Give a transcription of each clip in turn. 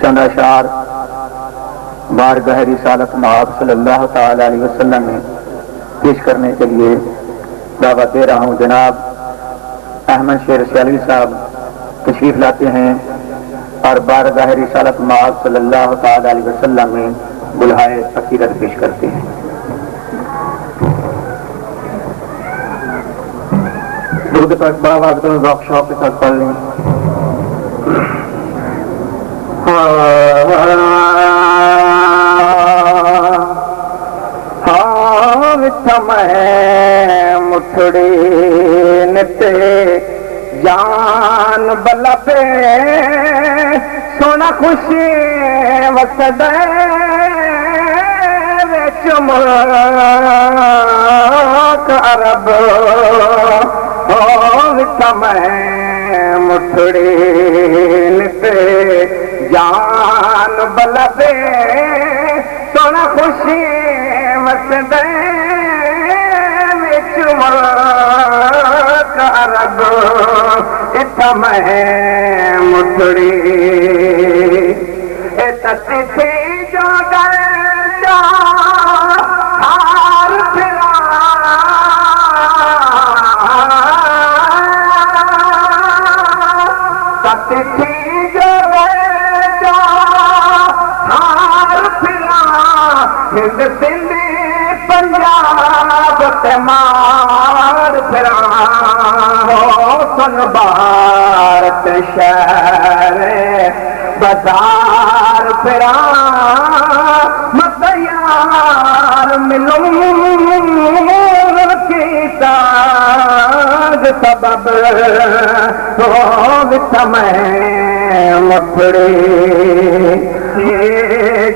चंद अशार बारगाह रिसालत मआब सल्लल्लाहु तआला अलैहि वसल्लम में पेश करने के लिए दावत दे रहा हूँ। जनाब अहमद शेर सियालवी साहब तशरीफ लाते हैं और बारगाह रिसालत मआब सल्लल्लाहु तआला अलैहि वसल्लम में बुलहाए अकीदत पेश करते हैं। दुर्द तक बाबा रौक शौक के साथ पढ़ लें। मुठड़ी निते जान बला पे सोना खुशी वसद अरब मुठड़ी निते जान बला पे सोना खुशी वसद अरब इतम मुठड़ी थी जो हार फिरा थी जो हार फिरा हिंद सिंधी पंजाब ते मार फिरा सन भारत शहर बाजार फिरा मत यार मिलूं की ताज सबब हो विथम मुठड़ी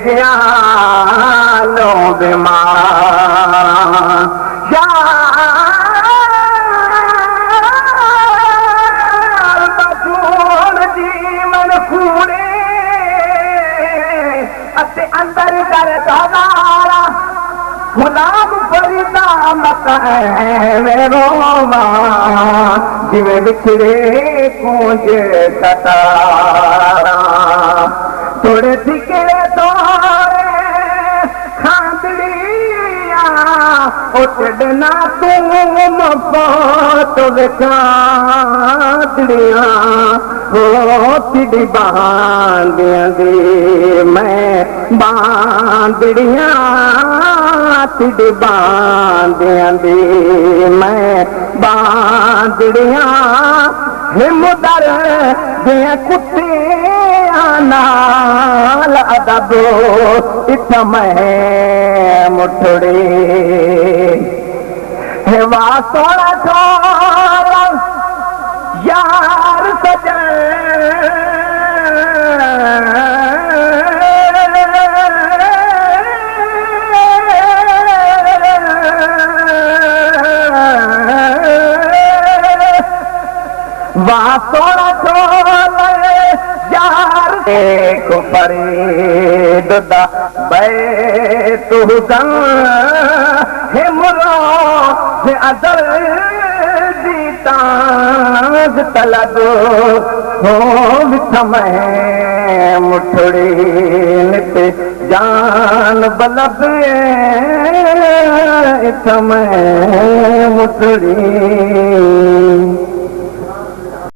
ज्ञानो बीमार अंदर कर गुलाम फरीदा मत रोवा जिवे बिछड़े कूंज कतारा थोड़े दिखड़े तोरे खांदड़िया उठना तुम पात विखांदड़िया हो तिड़ी बांदिया दी मैं बांदड़िया तिड़ी बांदिया दी मैं बांदड़िया हिमदर दिया कुत्तिया नाल अदब इथम मुठड़ी हेवा सोना छोरा यार सजन वाह सोना छोले यार को फरीद दा बैतु हुसन हे मुरो हे अदल ताज तलब हो विथम मुठड़ी नित जान बलब इथम मुठड़ी।